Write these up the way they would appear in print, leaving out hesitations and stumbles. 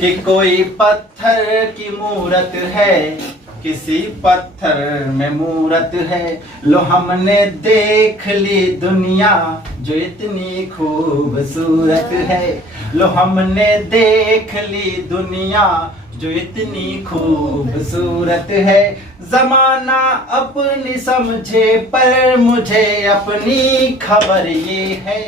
कि कोई पत्थर की मूरत है, किसी पत्थर में मूरत है। लो हमने देख ली दुनिया जो इतनी खूबसूरत है। लो हमने देख ली दुनिया जो इतनी खूबसूरत है। जमाना अपनी समझे पर मुझे अपनी खबर ये है।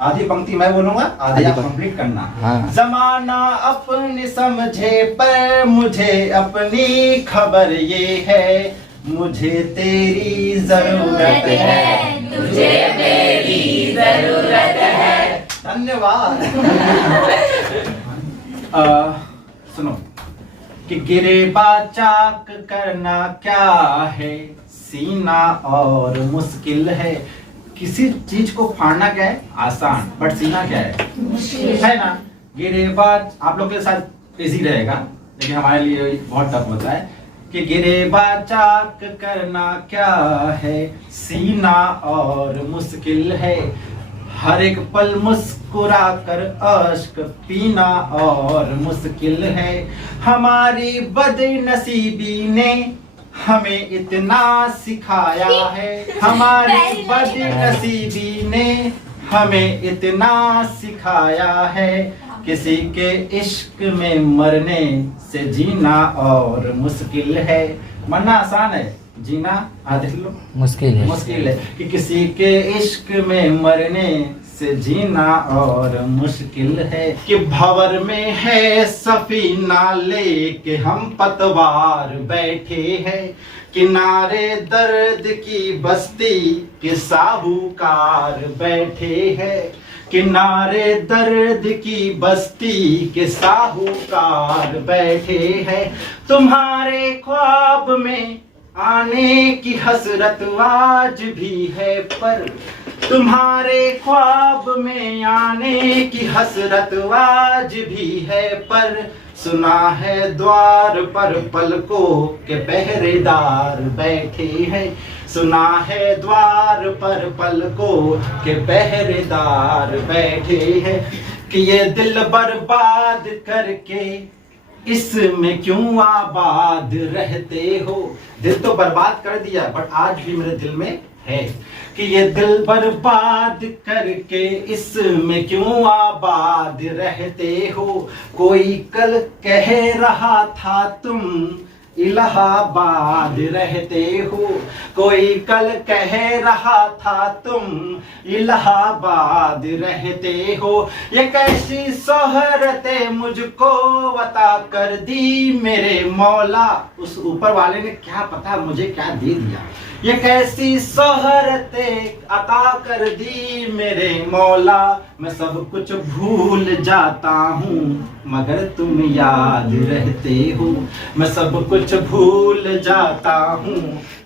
आधी पंक्ति मैं बोलूंगा, आधी आप कंप्लीट करना। हाँ। जमाना अपनी समझे पर मुझे अपनी खबर ये है। मुझे तेरी जरूरत है, तुझे मेरी जरूरत है। धन्यवाद। सुनो कि गिरेबा चाक करना क्या है, सीना और मुश्किल है। किसी चीज को फाड़ना क्या है, आसान, बट सीना क्या है ना। गिरेबा आप लोग के साथ इजी रहेगा, लेकिन हमारे लिए बहुत टफ होता है कि गिरेबा चाक करना क्या है, सीना और मुश्किल है। हर एक पल मुस्कुरा कर अश्क पीना और मुश्किल है। हमारी बदनसीबी ने हमें इतना सिखाया है। हमारी बदनसीबी ने हमें इतना सिखाया है। किसी के इश्क में मरने से जीना और मुश्किल है। मरना आसान है, जीना मुश्किल है कि किसी के इश्क में मरने से जीना और मुश्किल है। कि भंवर में है सफीना लेके हम पतवार बैठे हैं। किनारे दर्द की बस्ती के साहूकार बैठे हैं। किनारे दर्द की बस्ती के साहूकार बैठे हैं। तुम्हारे ख्वाब में आने की हसरत आज भी है, पर तुम्हारे ख्वाब में आने की हसरत आज भी है, पर सुना है द्वार पर पलकों के पहरेदार बैठे हैं। सुना है द्वार पर पलकों के पहरेदार बैठे हैं। कि ये दिल बर्बाद करके इसमें क्यों आबाद रहते हो। दिल तो बर्बाद कर दिया, बट आज भी मेरे दिल में है। कि ये दिल बर्बाद करके इसमें क्यों आबाद रहते हो। कोई कल कह रहा था तुम इलाहाबाद रहते हो। कोई कल कह रहा था तुम इलाहाबाद रहते हो। ये कैसी सोहरतें मुझको अता कर दी मेरे मौला। उस ऊपर वाले ने क्या पता मुझे क्या दे दिया। ये कैसी सोहरतें अता कर दी मेरे मौला। मैं सब कुछ भूल जाता हूँ मगर तुम याद रहते हो। मैं सब कुछ भूल जाता हूँ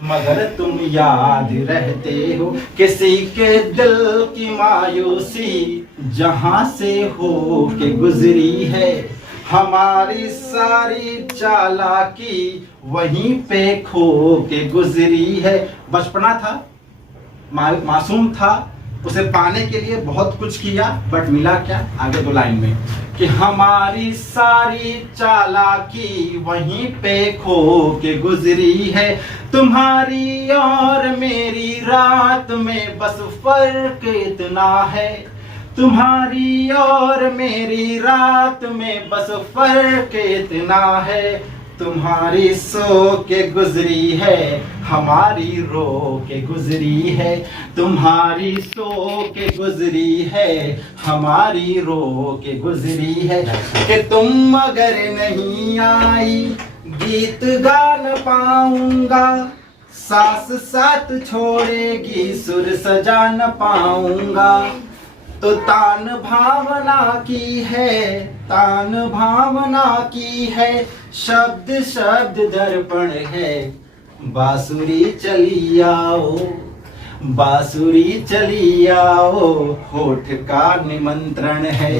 मगर तुम याद रहते हो। किसी के दिल की मायूसी जहाँ से हो के गुजरी है। हमारी सारी चालाकी वहीं पे खो के गुजरी है। बचपना था, मासूम था, उसे पाने के लिए बहुत कुछ किया, बट मिला क्या। आगे दो लाइन में कि हमारी सारी चालाकी वहीं पे खो के गुजरी है। तुम्हारी और मेरी रात में बस फर्क इतना है। तुम्हारी और मेरी रात में बस फर्क इतना है। तुम्हारी सो के गुजरी है, हमारी रो के गुजरी है। तुम्हारी सो के गुजरी है, हमारी रो के गुजरी है। कि तुम अगर नहीं आई गीत गा न पाऊंगा। सास साथ छोड़ेगी सुर सजा न पाऊंगा। तो तान भावना की है, तान भावना की है। शब्द शब्द दर्पण है। बांसुरी चली आओ, बांसुरी चली आओ, होठ का निमंत्रण है।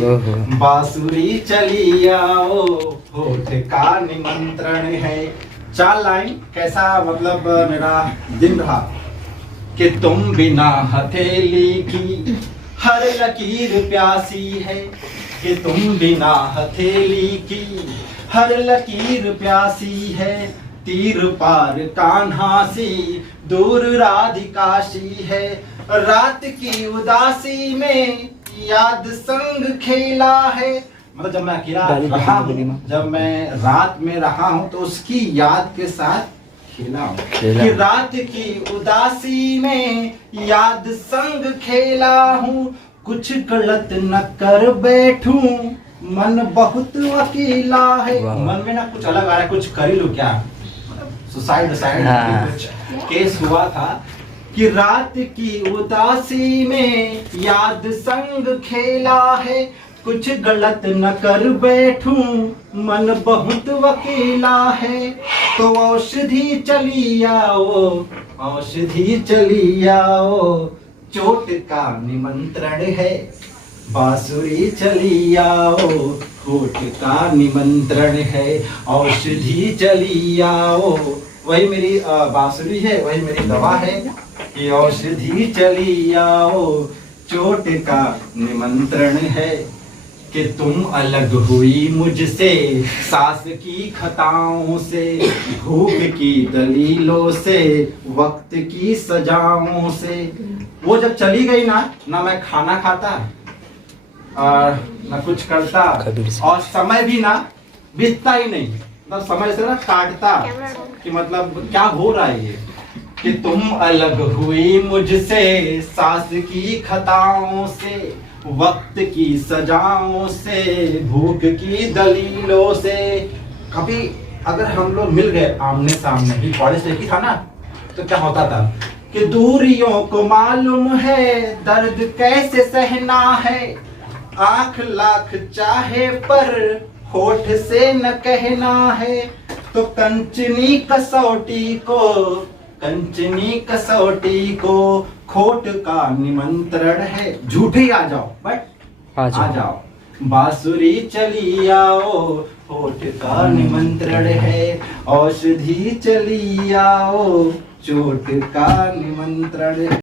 बांसुरी चली आओ, होठ का निमंत्रण है। 4 लाइन कैसा मतलब मेरा दिन रहा। कि तुम बिना हथेली की हर लकीर प्यासी है। कि तुम बिना हथेली की हर लकीर प्यासी है, तीर पार कान्हा सी दूर राधिकाशी है। रात की उदासी में याद संग खेला है, मतलब जब मैं अकेला रहा हूँ, जब मैं रात में रहा हूँ तो उसकी याद के साथ खेला हूँ कि रात की उदासी में याद संग खेला हूँ। कुछ गलत न कर बैठूं, मन बहुत अकेला है। मन में ना कुछ अलग आ रहा है, कुछ कर ही लो क्या, सुसाइड कुछ केस हुआ था कि रात की उदासी में याद संग खेला है। कुछ गलत न कर बैठूं, मन बहुत वकीला है। तो औषधि चली आओ, औषधि चली आओ, चोट का निमंत्रण है। बांसुरी चली आओ, होठ का निमंत्रण है। औषधि चली आओ, वही मेरी बांसुरी है, वही मेरी दवा है कि औषधि चली आओ, चोट का निमंत्रण है। कि तुम अलग हुई मुझसे सांस की खताओं से, भूख की दलीलों से, वक्त की सजाओं से। वो जब चली गई ना मैं खाना खाता और न कुछ करता, और समय भी ना बीतता ही नहीं, मतलब समय से ना काटता कि मतलब क्या हो रहा है ये। कि तुम अलग हुई मुझसे सांस की खताओं से, वक्त की सजाओं से, भूख की दलीलों से। कभी अगर हम लोग मिल गए आमने सामने, ही कॉलेज एक ही था ना, तो क्या होता था कि दूरियों को मालूम है दर्द कैसे सहना है। आंख लाख चाहे पर होठ से न कहना है। तो कंचनी कसौटी को खोट का निमंत्रण है। झूठे आ जाओ बट आ जाओ। बांसुरी चली आओ, होठ का निमंत्रण है। औषधि चली आओ, चोट का निमंत्रण